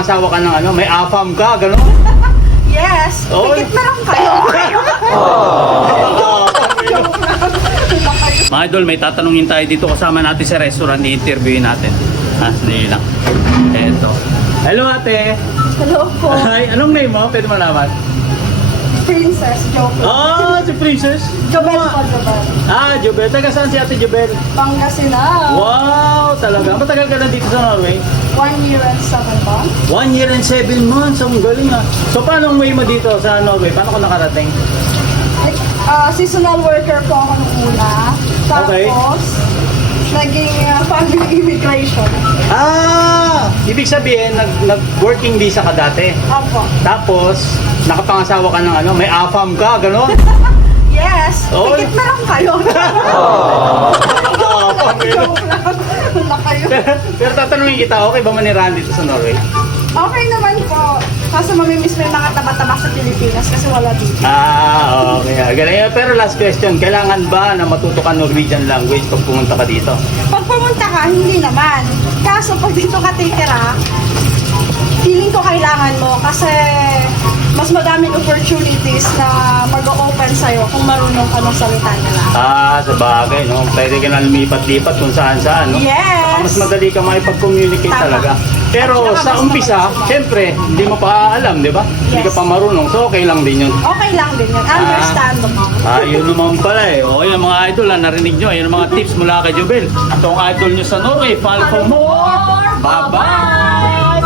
nakapangasawa ka ng ano, may AFAM ka, gano'n? Yes! Oy. Pikit na lang kayo! Mga idol, may tatanungin tayo dito kasama natin sa restaurant, i-interviewin natin. Dali lang. Eto. Hello ate! Hello po! Hi, anong name mo? Pwede malaman? Princess Joke. Si Princess. Jobel po, Jobel. Jobel. Taga saan si ate Jobel? Pangasinan. Wow, talaga. Matagal ka na dito sa Norway? 1 year and 7 months. 1 year and 7 months. Ang galing ah. So, paano ang way mo dito sa Norway? Paano ka nakarating? Seasonal worker po ako nung una. Okay. Tapos, naging family immigration. Ibig sabihin, nag-working visa ka dati. Opo. Tapos, nakapangasawa ka ng ano, may AFAM ka, gano'n? Yes! Oy. Pikit na lang kayo! AFAM, Joke lang. Wala kayo. Pero tatanungin kita, okay ba manirahan dito sa Norway? Okay naman po. Kaso mamimiss mo yung mga taba-taba sa Pilipinas kasi wala dito. Okay. Galing. Pero last question, kailangan ba na matuto ka Norwegian language pag pumunta ka dito? Pag pumunta ka, hindi naman. Kaso pag dito ka titira, feeling ko kailangan mo kasi mas madaming opportunities na mag-open sa'yo kung marunong ka ng salita nila. Sa bagay, no? Pwede ka na lumipat-lipat kung saan-saan, no? Yes! Mas madali ka makipag-communicate Tama. talaga. Pero At saka sa mas umpisa, mabilis. syempre, hindi mo pa alam, di ba? Hindi ka Yes. pa marunong, so okay lang din yun. Okay lang din yun. Understandable. Yun naman pala eh. Okay, ang mga idol, narinig nyo. Ayun ang mga tips mula kay Jobel. Ito ang idol nyo sa Norway. Follow for more! Bye-bye!